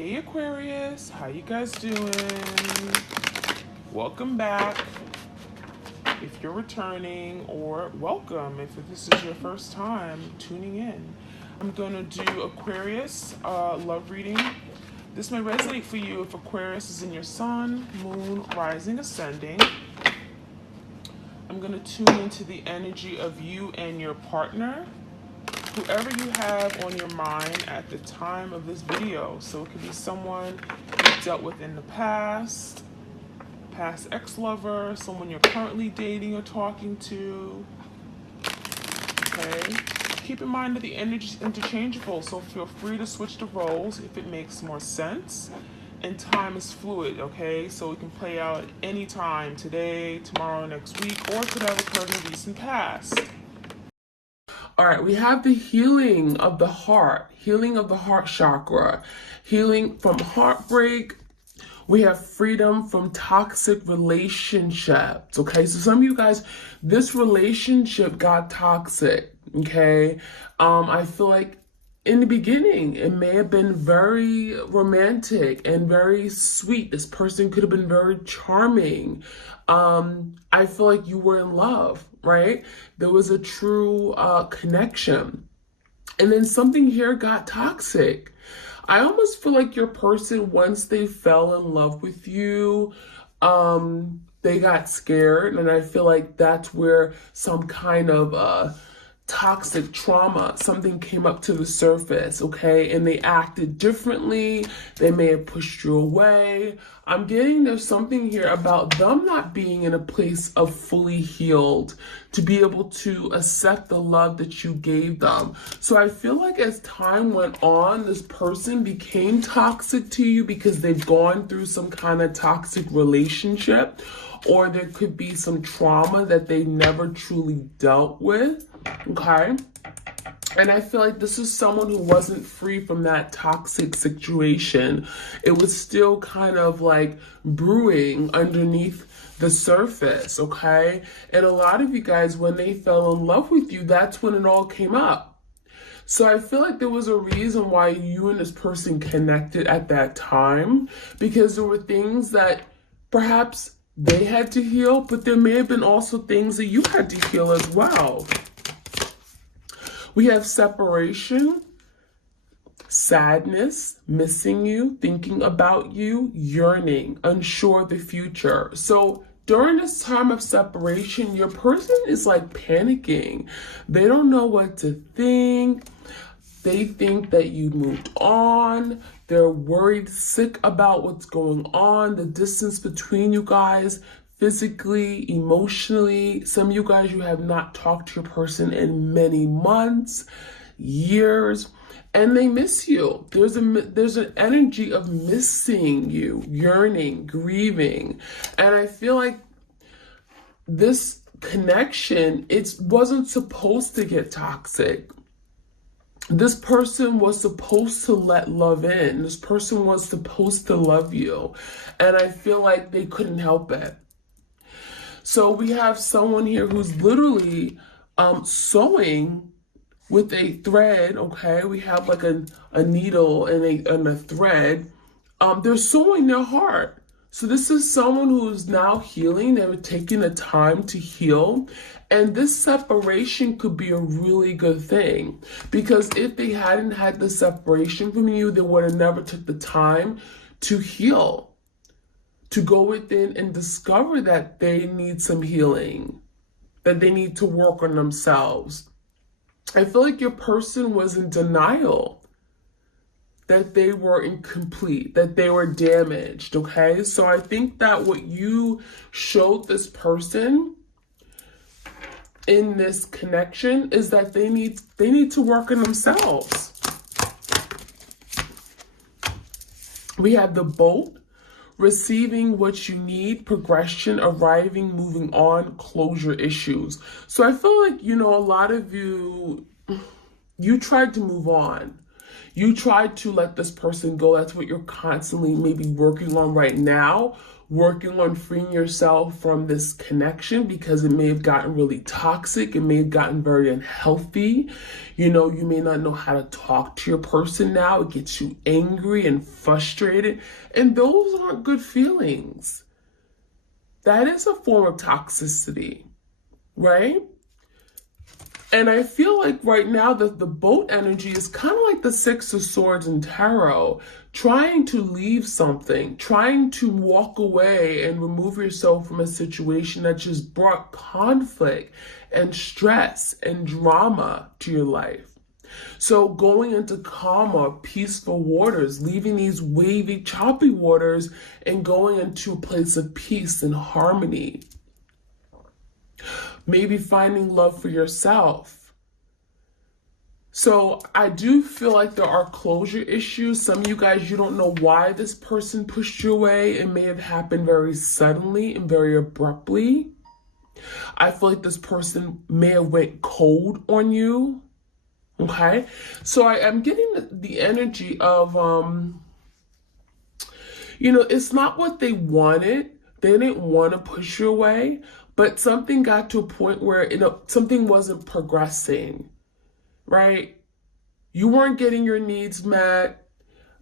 Hey Aquarius, how you guys doing? Welcome back. If you're returning, or welcome if this is your first time tuning in. I'm gonna do Aquarius love reading. This may resonate for you if Aquarius is in your sun, moon, rising, ascending. I'm gonna tune into the energy of you and your partner, whoever you have on your mind at the time of this video. So it could be someone you dealt with in the past ex-lover, someone you're currently dating or talking to. Okay? Keep in mind that the energy is interchangeable, so feel free to switch the roles if it makes more sense. And time is fluid, okay? So it can play out any time, today, tomorrow, next week, or could have occurred in the recent past. All right, we have the healing of the heart chakra, healing from heartbreak. We have freedom from toxic relationships, okay? So some of you guys, this relationship got toxic, okay? I feel like in the beginning, it may have been very romantic and very sweet. This person could have been very charming. I feel like you were in love, right? There was a true connection. And then something here got toxic. I almost feel like your person, once they fell in love with you, they got scared. And I feel like that's where some kind of toxic trauma, something came up to the surface, okay? And they acted differently. They may have pushed you away. I'm getting there's something here about them not being in a place of fully healed to be able to accept the love that you gave them. So I feel like as time went on, this person became toxic to you because they've gone through some kind of toxic relationship, or there could be some trauma that they never truly dealt with. Okay. And I feel like this is someone who wasn't free from that toxic situation. It was still kind of like brewing underneath the surface. Okay. And a lot of you guys, when they fell in love with you, that's when it all came up. So I feel like there was a reason why you and this person connected at that time, because there were things that perhaps they had to heal, but there may have been also things that you had to heal as well. We have separation, sadness, missing you, thinking about you, yearning, unsure of the future. So during this time of separation, your person is like panicking. They don't know what to think. They think that you moved on. They're worried, sick about what's going on, the distance between you guys, physically, emotionally. Some of you guys, you have not talked to your person in many months, years, and they miss you. There's an energy of missing you, yearning, grieving. And I feel like this connection, it wasn't supposed to get toxic. This person was supposed to let love in. This person was supposed to love you. And I feel like they couldn't help it. So we have someone here who's literally sewing with a thread, okay? We have like a needle and a thread. They're sewing their heart. So this is someone who's now healing. They were taking the time to heal. And this separation could be a really good thing, because if they hadn't had the separation from you, they would have never took the time to heal, to go within and discover that they need some healing, that they need to work on themselves. I feel like your person was in denial, that they were incomplete, that they were damaged, okay? So I think that what you showed this person in this connection is that they need to work on themselves. We have the boat, receiving what you need, progression, arriving, moving on, closure issues. So I feel like, a lot of you tried to move on. You tried to let this person go. That's what you're constantly maybe working on right now, working on freeing yourself from this connection because it may have gotten really toxic. It may have gotten very unhealthy. You know, you may not know how to talk to your person now. It gets you angry and frustrated. And those aren't good feelings. That is a form of toxicity, right? And I feel like right now that the boat energy is kind of like the Six of Swords in tarot, trying to leave something, trying to walk away and remove yourself from a situation that just brought conflict and stress and drama to your life. So going into calmer, peaceful waters, leaving these wavy, choppy waters and going into a place of peace and harmony. Maybe finding love for yourself. So I do feel like there are closure issues. Some of you guys, you don't know why this person pushed you away. It may have happened very suddenly and very abruptly. I feel like this person may have went cold on you. Okay? So I am getting the energy of, it's not what they wanted. They didn't want to push you away. But something got to a point where something wasn't progressing, right? You weren't getting your needs met.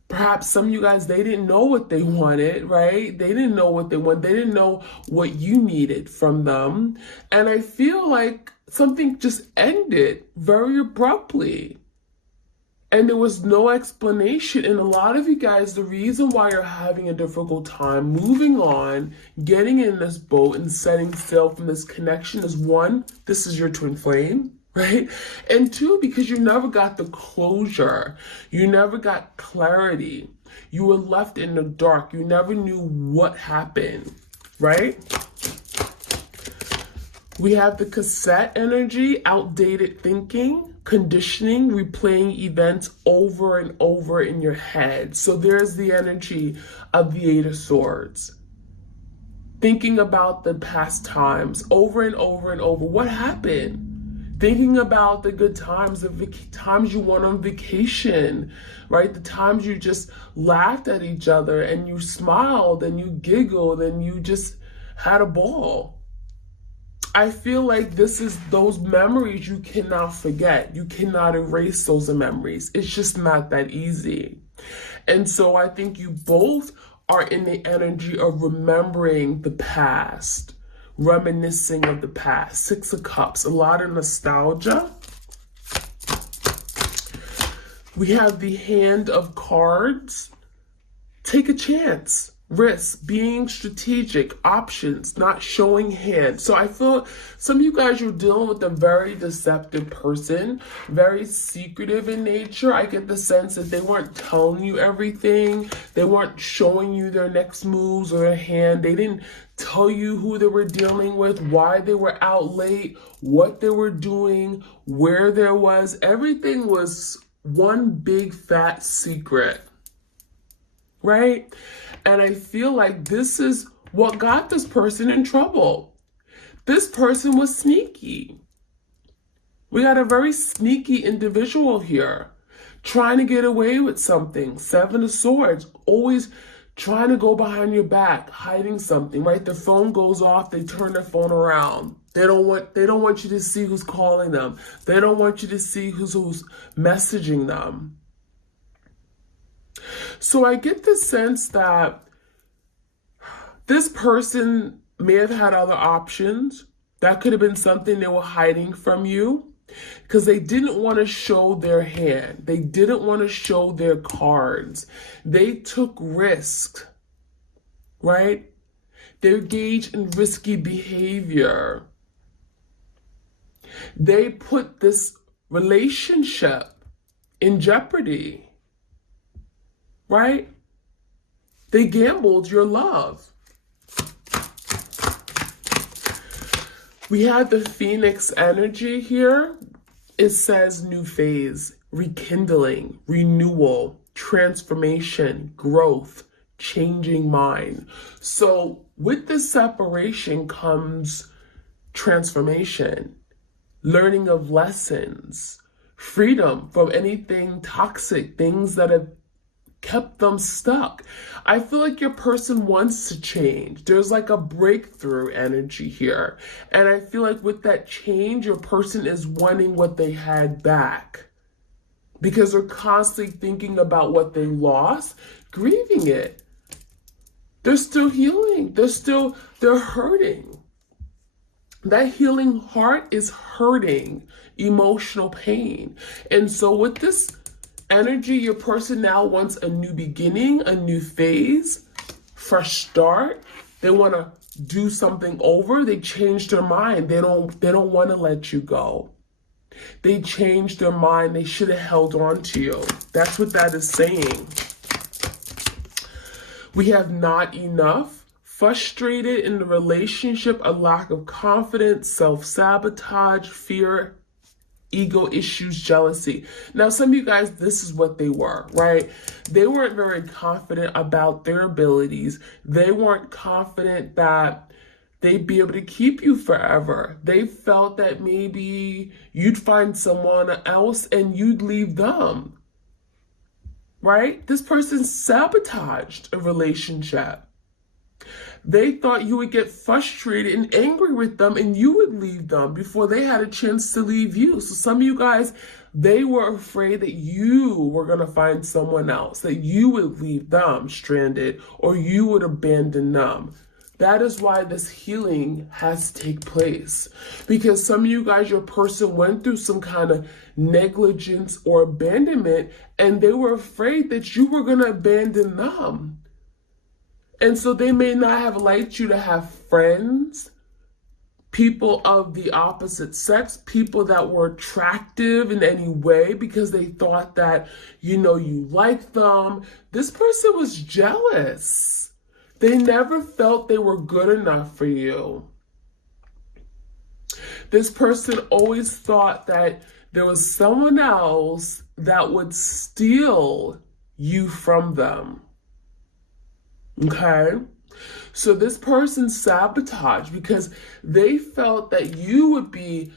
Perhaps some of you guys, they didn't know what they wanted, right? They didn't know what they wanted. They didn't know what you needed from them. And I feel like something just ended very abruptly. And there was no explanation. And a lot of you guys, the reason why you're having a difficult time moving on, getting in this boat and setting sail from this connection is one, this is your twin flame, right? And two, because you never got the closure. You never got clarity. You were left in the dark. You never knew what happened, right? We have the cassette energy, outdated thinking, conditioning, replaying events over and over in your head. So there's the energy of the Eight of Swords. Thinking about the past times over and over and over. What happened? Thinking about the good times, the times you went on vacation, right? The times you just laughed at each other and you smiled and you giggled and you just had a ball. I feel like this is those memories you cannot forget. You cannot erase those memories. It's just not that easy. And so I think you both are in the energy of remembering the past, reminiscing of the past. Six of Cups, a lot of nostalgia. We have the Hand of Cards. Take a chance. Risk, being strategic, options, not showing hand. So I feel some of you guys, you're dealing with a very deceptive person, very secretive in nature. I get the sense that they weren't telling you everything. They weren't showing you their next moves or their hand. They didn't tell you who they were dealing with, why they were out late, what they were doing, where there was. Everything was one big fat secret, right? And I feel like this is what got this person in trouble. This person was sneaky. We got a very sneaky individual here, trying to get away with something. Seven of Swords, always trying to go behind your back, hiding something, right? The phone goes off, they turn their phone around. They don't want you to see who's calling them. They don't want you to see who's messaging them. So I get the sense that this person may have had other options. That could have been something they were hiding from you because they didn't want to show their hand. They didn't want to show their cards. They took risks, right? They engaged in risky behavior. They put this relationship in jeopardy. Right? They gambled your love. We have the Phoenix energy here. It says new phase, rekindling, renewal, transformation, growth, changing mind. So with this separation comes transformation, learning of lessons, freedom from anything toxic, things that have kept them stuck. I feel like your person wants to change. There's like a breakthrough energy here. And I feel like with that change, your person is wanting what they had back. Because they're constantly thinking about what they lost, grieving it. They're still healing. They're hurting. That healing heart is hurting, emotional pain. And so with this energy, your person now wants a new beginning, a new phase, fresh start. They want to do something over. They change their mind. They don't want to let you go. They changed their mind. They should have held on to you. That's what that is saying. We have not enough, frustrated in the relationship, a lack of confidence, self-sabotage, fear, ego issues, jealousy. Now, some of you guys, this is what they were, right? They weren't very confident about their abilities. They weren't confident that they'd be able to keep you forever. They felt that maybe you'd find someone else and you'd leave them, right? This person sabotaged a relationship. They thought you would get frustrated and angry with them and you would leave them before they had a chance to leave you. So some of you guys, they were afraid that you were going to find someone else, that you would leave them stranded or you would abandon them. That is why this healing has to take place. Because some of you guys, your person went through some kind of negligence or abandonment and they were afraid that you were going to abandon them. And so they may not have liked you to have friends, people of the opposite sex, people that were attractive in any way because they thought that, you liked them. This person was jealous. They never felt they were good enough for you. This person always thought that there was someone else that would steal you from them. Okay? So this person sabotaged because they felt that you would be,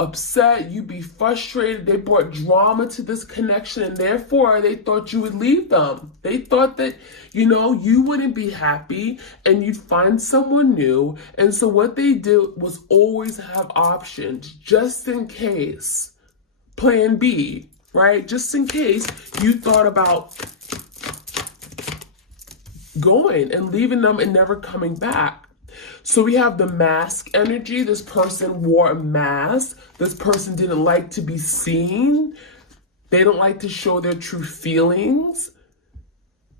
upset, you'd be frustrated. They brought drama to this connection and therefore they thought you would leave them. They thought that, you wouldn't be happy and you'd find someone new. And so what they did was always have options just in case. Plan B, right? Just in case you thought about going and leaving them and never coming back. So we have the mask energy. This person wore a mask. This person didn't like to be seen. They don't like to show their true feelings.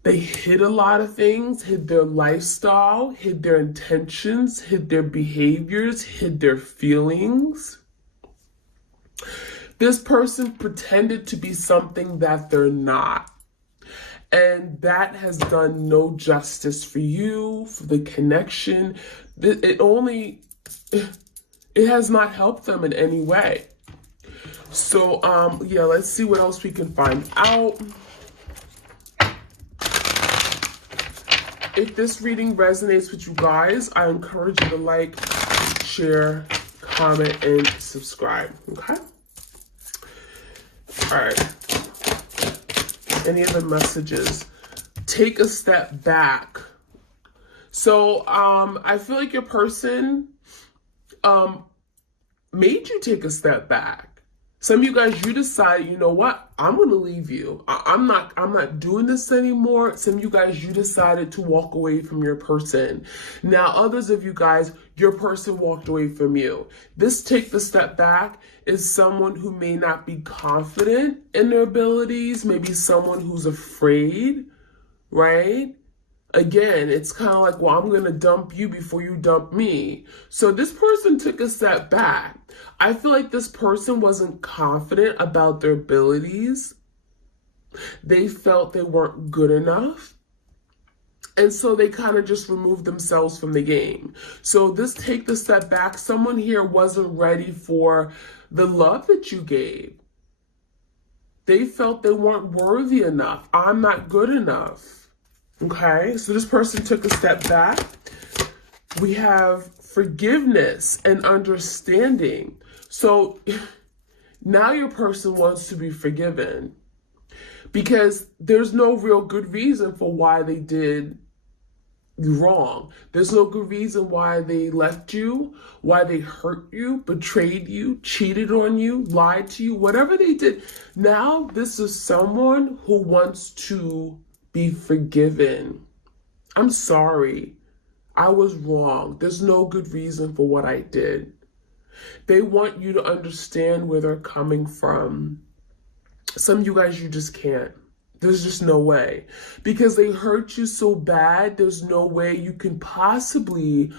They hid a lot of things, hid their lifestyle, hid their intentions, hid their behaviors, hid their feelings. This person pretended to be something that they're not. And that has done no justice for you, for the connection. It has not helped them in any way. So, let's see what else we can find out. If this reading resonates with you guys, I encourage you to like, share, comment, and subscribe. Okay? All right. Any other messages? Take a step back. So I feel like your person made you take a step back. Some of you guys, you decided, you know what? I'm going to leave you. I'm not doing this anymore. Some of you guys, you decided to walk away from your person. Now, others of you guys, your person walked away from you. This take the step back is someone who may not be confident in their abilities, maybe someone who's afraid, right? Again, it's kind of like, well, I'm going to dump you before you dump me. So this person took a step back. I feel like this person wasn't confident about their abilities. They felt they weren't good enough. And so they kind of just removed themselves from the game. So this take the step back, someone here wasn't ready for the love that you gave. They felt they weren't worthy enough. I'm not good enough. Okay, so this person took a step back. We have forgiveness and understanding. So Now your person wants to be forgiven because there's no real good reason for why they did you wrong. There's no good reason why they left you, why they hurt you, betrayed you, cheated on you, lied to you, whatever they did. Now this is someone who wants to be forgiven. I'm sorry. I was wrong. There's no good reason for what I did. They want you to understand where they're coming from. Some of you guys, you just can't. There's just no way. Because they hurt you so bad, there's no way you can possibly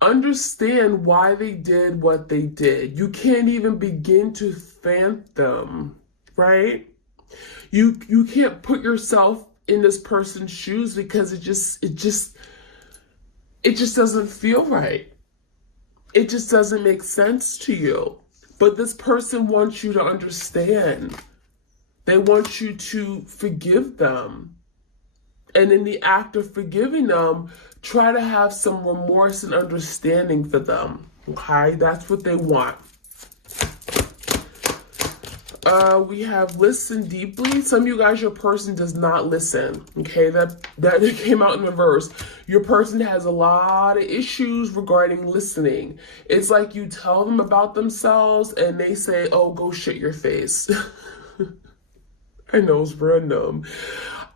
understand why they did what they did. You can't even begin to thank them, right? You can't put yourself in this person's shoes because it just doesn't feel right. It just doesn't make sense to you. But this person wants you to understand. They want you to forgive them. And in the act of forgiving them, try to have some remorse and understanding for them. Okay? That's what they want. We have listen deeply. Some of you guys, your person does not listen. Okay, that came out in reverse. Your person has a lot of issues regarding listening. It's like you tell them about themselves and they say, oh, go shit your face. I know it's random.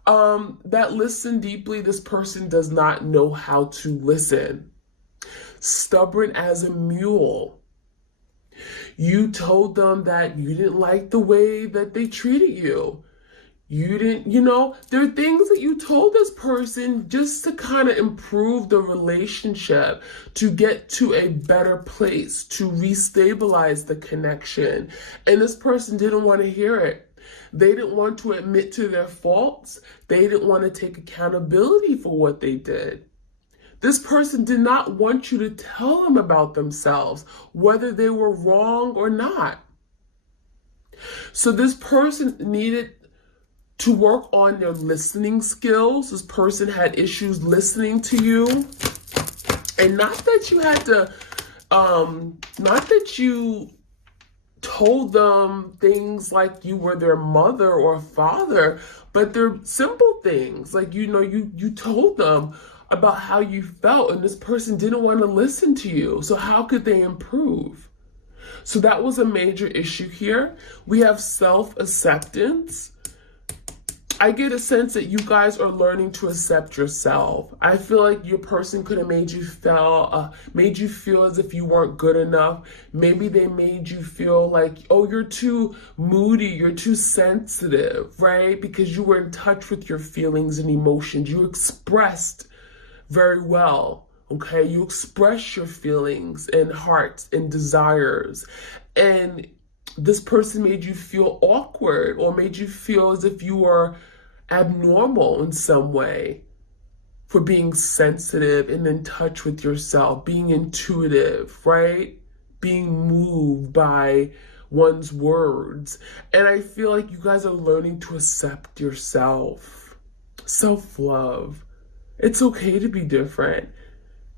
That listen deeply, this person does not know how to listen. Stubborn as a mule. You told them that you didn't like the way that they treated you. You didn't, there are things that you told this person just to kind of improve the relationship, to get to a better place, to restabilize the connection. And this person didn't want to hear it. They didn't want to admit to their faults. They didn't want to take accountability for what they did. This person did not want you to tell them about themselves, whether they were wrong or not. So this person needed to work on their listening skills. This person had issues listening to you. And not that you had to, not that you told them things like you were their mother or father, but they're simple things. Like, you told them about how you felt, and this person didn't want to listen to you. So how could they improve? So that was a major issue here. We have self-acceptance. I get a sense that you guys are learning to accept yourself. I feel like your person could have made you feel as if you weren't good enough. Maybe they made you feel like, oh, you're too moody, you're too sensitive, right? Because you were in touch with your feelings and emotions. You expressed very well, okay? You express your feelings and hearts and desires. And this person made you feel awkward or made you feel as if you were abnormal in some way for being sensitive and in touch with yourself, being intuitive, right? Being moved by one's words. And I feel like you guys are learning to accept yourself. Self-love. It's okay to be different.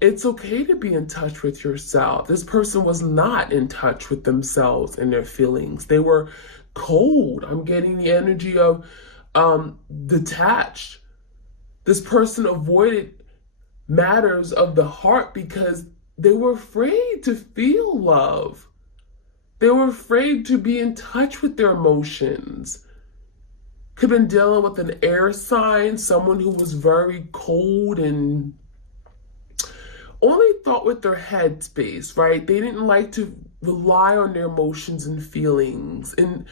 It's okay to be in touch with yourself. This person was not in touch with themselves and their feelings. They were cold. I'm getting the energy of detached. This person avoided matters of the heart because they were afraid to feel love. They were afraid to be in touch with their emotions. Could have been dealing with an air sign, someone who was very cold and only thought with their head space, right? They didn't like to rely on their emotions and feelings and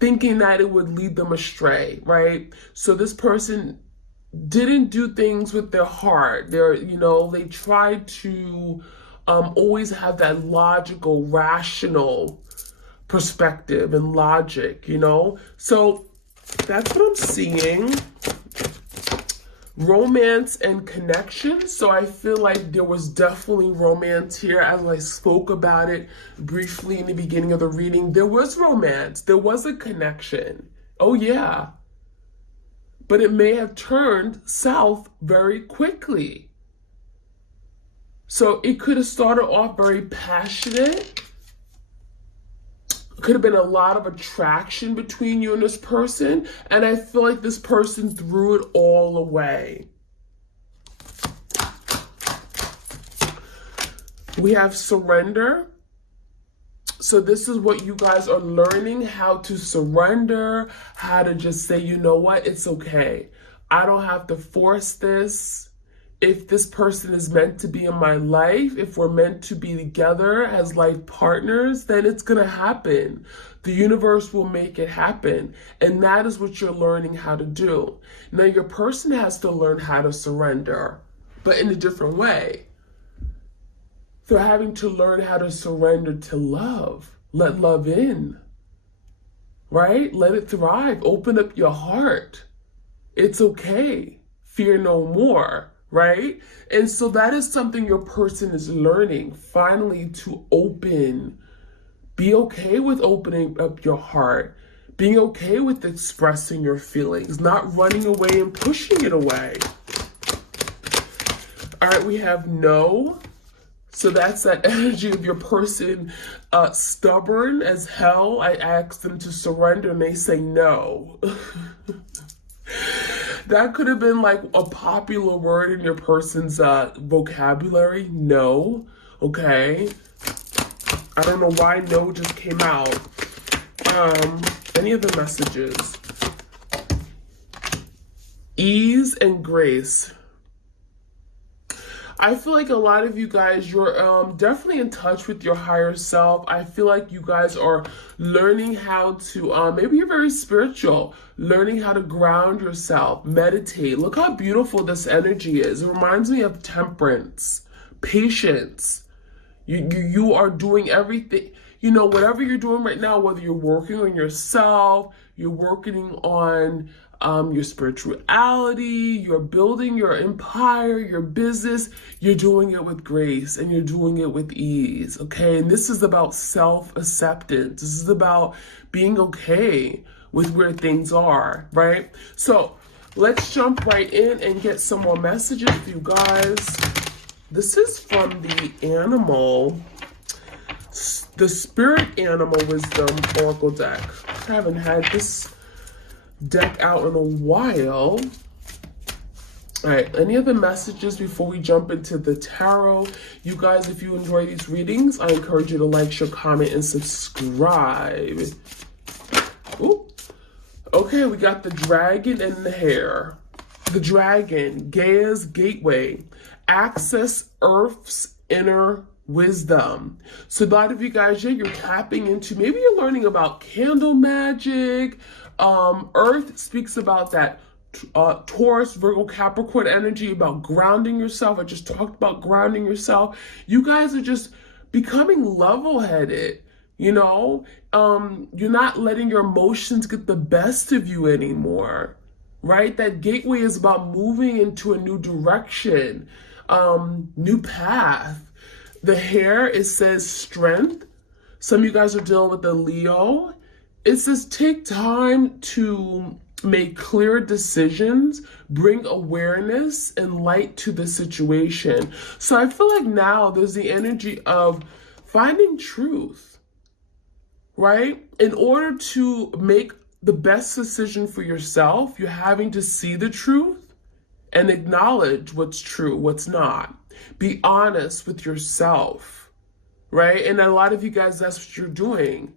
thinking that it would lead them astray, right? So this person didn't do things with their heart. They tried to always have that logical, rational perspective and logic, So that's what I'm seeing. Romance and connection. So I feel like there was definitely romance here, as I spoke about it briefly in the beginning of the reading. There was romance. There was a connection. Oh yeah. But it may have turned south very quickly. So it could have started off very passionate, Could have been a lot of attraction between you and this person, and I feel like this person threw it all away. We have surrender. So this is what you guys are learning, how to surrender, how to just say, you know what, it's okay. I don't have to force this. If this person is meant to be in my life, if we're meant to be together as life partners, then it's going to happen. The universe will make it happen. And that is what you're learning how to do. Now, your person has to learn how to surrender, but in a different way. They're having to learn how to surrender to love. Let love in, right? Let it thrive. Open up your heart. It's okay. Fear no more, right? And so that is something your person is learning, finally, to open. Be okay with opening up your heart. Being okay with expressing your feelings, not running away and pushing it away. All right, we have no. So that's that energy of your person stubborn as hell. I ask them to surrender and they say no. That could have been like a popular word in your person's vocabulary. No. Okay. I don't know why no just came out. Any other messages? Ease and grace. I feel like a lot of you guys, you're definitely in touch with your higher self. I feel like you guys are learning how to, maybe you're very spiritual, learning how to ground yourself, meditate. Look how beautiful this energy is. It reminds me of temperance, patience. You are doing everything, you know, whatever you're doing right now, whether you're working on yourself, you're working on your spirituality, you're building your empire, your business, you're doing it with grace and you're doing it with ease, okay? And this is about self-acceptance. This is about being okay with where things are, right? So let's jump right in and get some more messages for you guys. This is from the animal, the Spirit Animal Wisdom Oracle deck. I haven't had this deck out in a while. All right, any other messages before we jump into the tarot? You guys, if you enjoy these readings, I encourage you to like, share, comment, and subscribe. Ooh. Okay, we got the dragon and the hare. The dragon, Gaia's gateway, access Earth's inner wisdom. So a lot of you guys, you're tapping into, maybe you're learning about candle magic. Earth speaks about that Taurus, Virgo, Capricorn energy, about grounding yourself. I just talked about grounding yourself. You guys are just becoming level-headed, you know? You're not letting your emotions get the best of you anymore, right? That gateway is about moving into a new direction, new path. The hare, it says strength. Some of you guys are dealing with the Leo. It says take time to make clear decisions, bring awareness and light to the situation. So I feel like now there's the energy of finding truth, right? In order to make the best decision for yourself, you're having to see the truth and acknowledge what's true, what's not. Be honest with yourself, right? And a lot of you guys, that's what you're doing.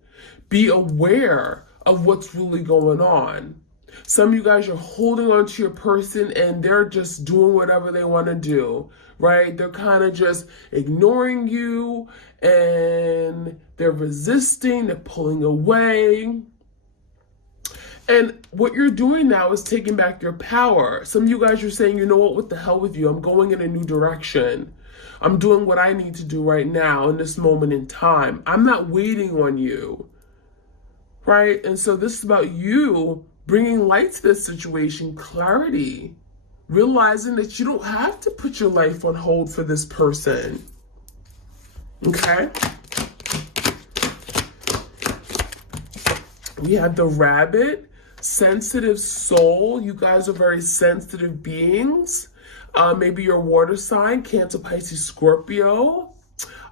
Be aware of what's really going on. Some of you guys are holding on to your person and they're just doing whatever they want to do, right? They're kind of just ignoring you and they're resisting, they're pulling away. And what you're doing now is taking back your power. Some of you guys are saying, you know what the hell with you? I'm going in a new direction. I'm doing what I need to do right now in this moment in time. I'm not waiting on you, right? And so this is about you bringing light to this situation, clarity, realizing that you don't have to put your life on hold for this person, okay? We have the rabbit, sensitive soul. You guys are very sensitive beings. Maybe your water sign, Cancer, Pisces, Scorpio.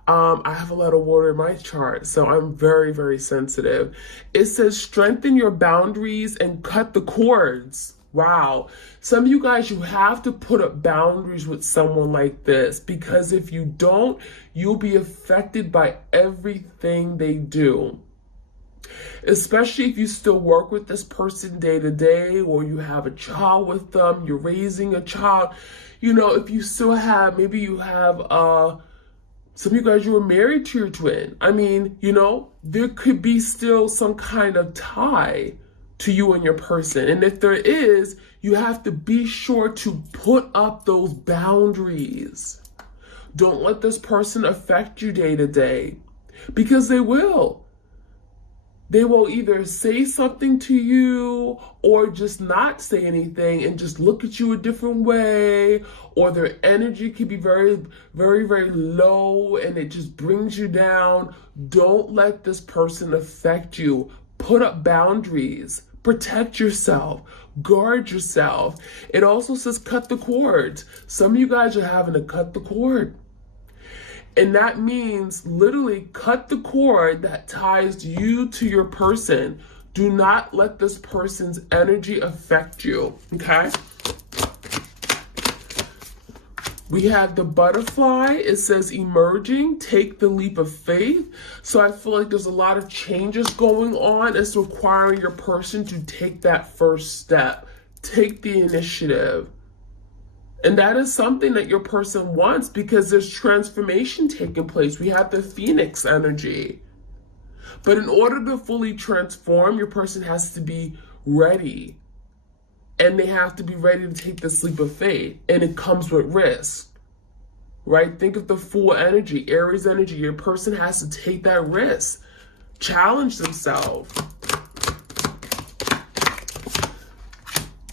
I have a lot of water in my chart, so I'm very, very sensitive. It says strengthen your boundaries and cut the cords. Wow. Some of you guys, you have to put up boundaries with someone like this, because if you don't, you'll be affected by everything they do. Especially if you still work with this person day to day, or you have a child with them, you're raising a child. You know, if you still have, maybe you have, some of you guys, you were married to your twin. I mean, you know, there could be still some kind of tie to you and your person. And if there is, you have to be sure to put up those boundaries. Don't let this person affect you day to day, because they will. They will either say something to you or just not say anything and just look at you a different way, or their energy could be very, very, very low and it just brings you down. Don't let this person affect you. Put up boundaries. Protect yourself. Guard yourself. It also says cut the cords. Some of you guys are having to cut the cord. And that means literally cut the cord that ties you to your person. Do not let this person's energy affect you, okay? We have the butterfly. It says emerging, take the leap of faith. So I feel like there's a lot of changes going on. It's requiring your person to take that first step. Take the initiative. And that is something that your person wants, because there's transformation taking place. We have the Phoenix energy. But in order to fully transform, your person has to be ready. And they have to be ready to take this leap of faith. And it comes with risk, right? Think of the Fool energy, Aries energy. Your person has to take that risk, challenge themselves.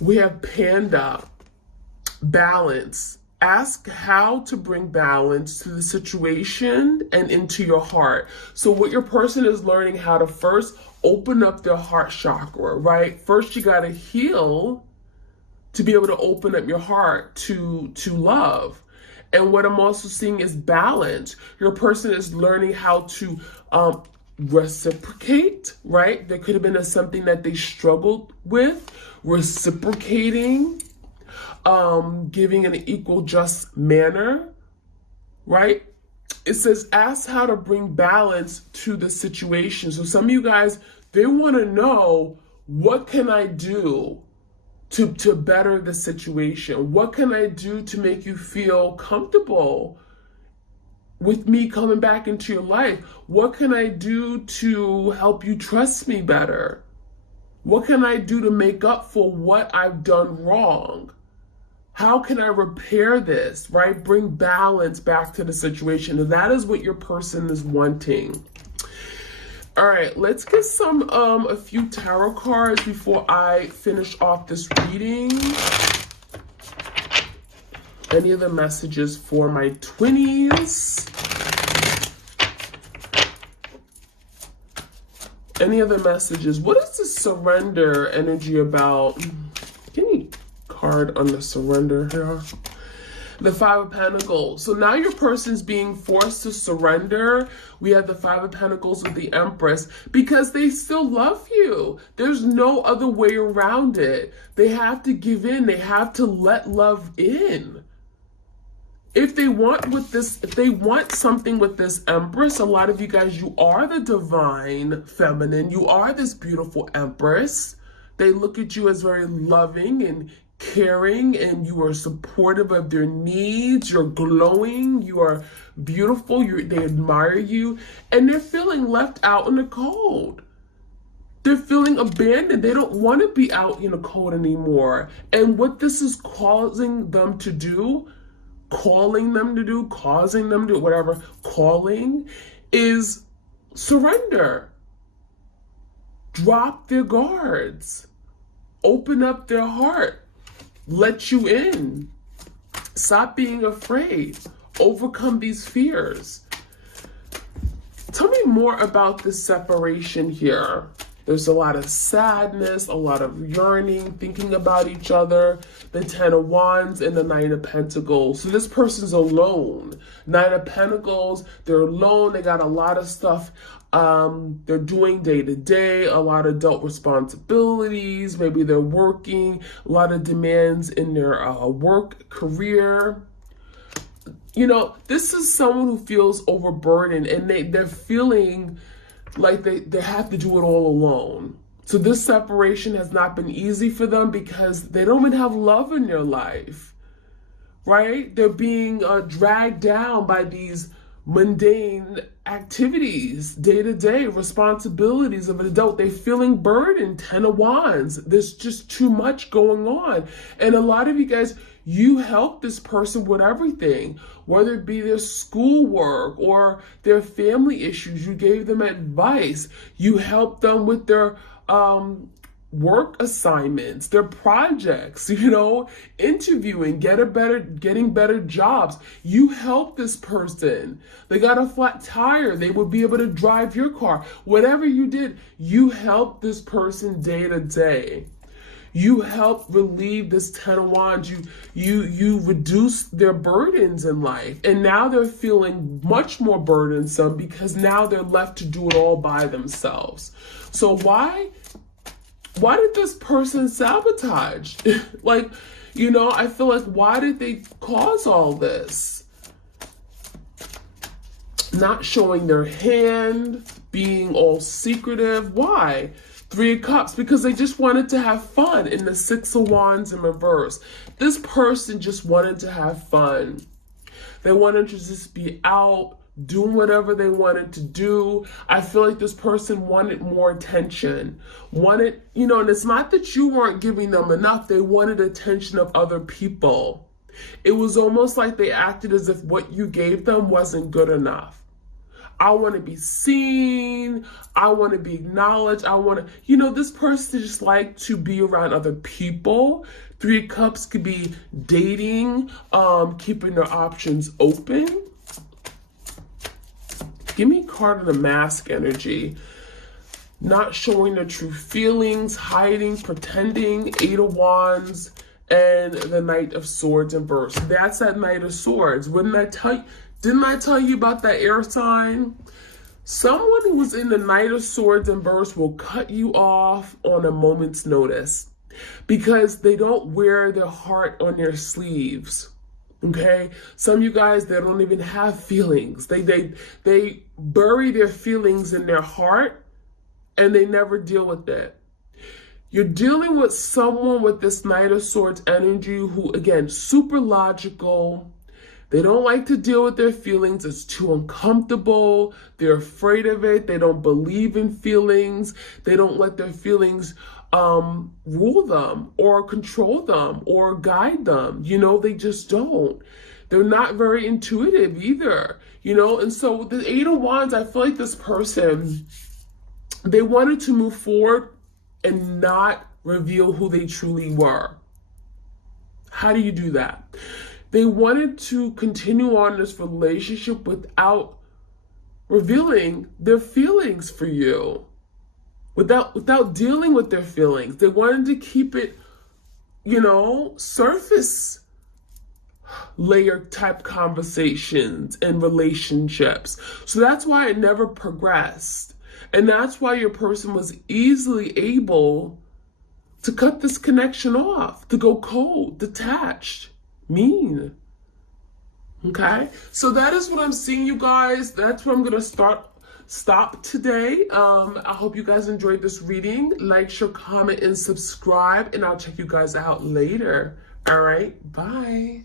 We have Panda. Balance. Ask how to bring balance to the situation and into your heart. So what your person is learning, how to first open up their heart chakra, right? First, you got to heal to be able to open up your heart to love. And what I'm also seeing is balance. Your person is learning how to reciprocate, right? There could have been something that they struggled with, reciprocating. Giving in an equal, just manner, right? It says, ask how to bring balance to the situation. So some of you guys, they want to know, what can I do to better the situation? What can I do to make you feel comfortable with me coming back into your life? What can I do to help you trust me better? What can I do to make up for what I've done wrong? How can I repair this, right? Bring balance back to the situation. And that is what your person is wanting. All right, let's get a few tarot cards before I finish off this reading. Any other messages for my twinnies? Any other messages? What is the surrender energy about? Give me card on the surrender here. The Five of Pentacles. So now your person's being forced to surrender. We have the Five of Pentacles with the Empress, because they still love you. There's no other way around it. They have to give in. They have to let love in. If they want something with this Empress, a lot of you guys, you are the divine feminine. You are this beautiful Empress. They look at you as very loving and caring, and you are supportive of their needs. You're glowing. You are beautiful. They admire you, and they're feeling left out in the cold. They're feeling abandoned. They don't want to be out in the cold anymore. And what this is causing them to do, calling them to do, causing them to do, whatever, calling, is surrender. Drop their guards. Open up their heart. Let you in. Stop being afraid. Overcome these fears. Tell me more about this separation here. There's a lot of sadness, a lot of yearning, thinking about each other. The 10 of Wands and the 9 of Pentacles. So this person's alone. 9 of Pentacles, they're alone. They got a lot of stuff they're doing day to day, a lot of adult responsibilities. Maybe they're working, a lot of demands in their work career. You know, this is someone who feels overburdened, and they're feeling like they have to do it all alone. So this separation has not been easy for them because they don't even have love in their life, right? They're being dragged down by these mundane activities, day-to-day responsibilities of an adult. They're feeling burdened, 10 of Wands. There's just too much going on. And a lot of you guys, you help this person with everything, whether it be their schoolwork or their family issues. You gave them advice. You helped them with their work assignments, their projects, you know, interviewing, getting better jobs. You help this person. They got a flat tire. They would be able to drive your car. Whatever you did, you help this person day to day. You help relieve this 10 of Wands. You reduce their burdens in life. And now they're feeling much more burdensome because now they're left to do it all by themselves. So why did this person sabotage? Like, you know, I feel like, why did they cause all this? Not showing their hand, being all secretive. Why? 3 of Cups, because they just wanted to have fun. In the 6 of Wands in reverse, this person just wanted to have fun. They wanted to just be out, doing whatever they wanted to do. I feel like this person wanted more attention. Wanted, you know, and it's not that you weren't giving them enough. They wanted attention of other people. It was almost like they acted as if what you gave them wasn't good enough. I want to be seen. I want to be acknowledged. I want to, you know, this person just like to be around other people. 3 of Cups could be dating, keeping their options open. Give me a card of the Mask energy. Not showing their true feelings, hiding, pretending. 8 of Wands and the Knight of Swords in reverse. That's that Knight of Swords. Didn't I tell you about that air sign? Someone who was in the Knight of Swords in reverse will cut you off on a moment's notice because they don't wear their heart on their sleeves. Okay, some of you guys, they don't even have feelings. They bury their feelings in their heart and they never deal with it. You're dealing with someone with this Knight of Swords energy who, again, super logical. They don't like to deal with their feelings. It's too uncomfortable. They're afraid of it. They don't believe in feelings. They don't let their feelings rule them or control them or guide them. You know, they just don't. They're not very intuitive either, you know? And so with the 8 of Wands, I feel like this person, they wanted to move forward and not reveal who they truly were. How do you do that? They wanted to continue on this relationship without revealing their feelings for you. Without dealing with their feelings. They wanted to keep it, you know, surface layer type conversations and relationships. So that's why it never progressed. And that's why your person was easily able to cut this connection off, to go cold, detached, mean. Okay? So that is what I'm seeing, you guys. That's where I'm going to stop today. I hope you guys enjoyed this reading. Like, share, comment, and subscribe, and I'll check you guys out later. All right, bye.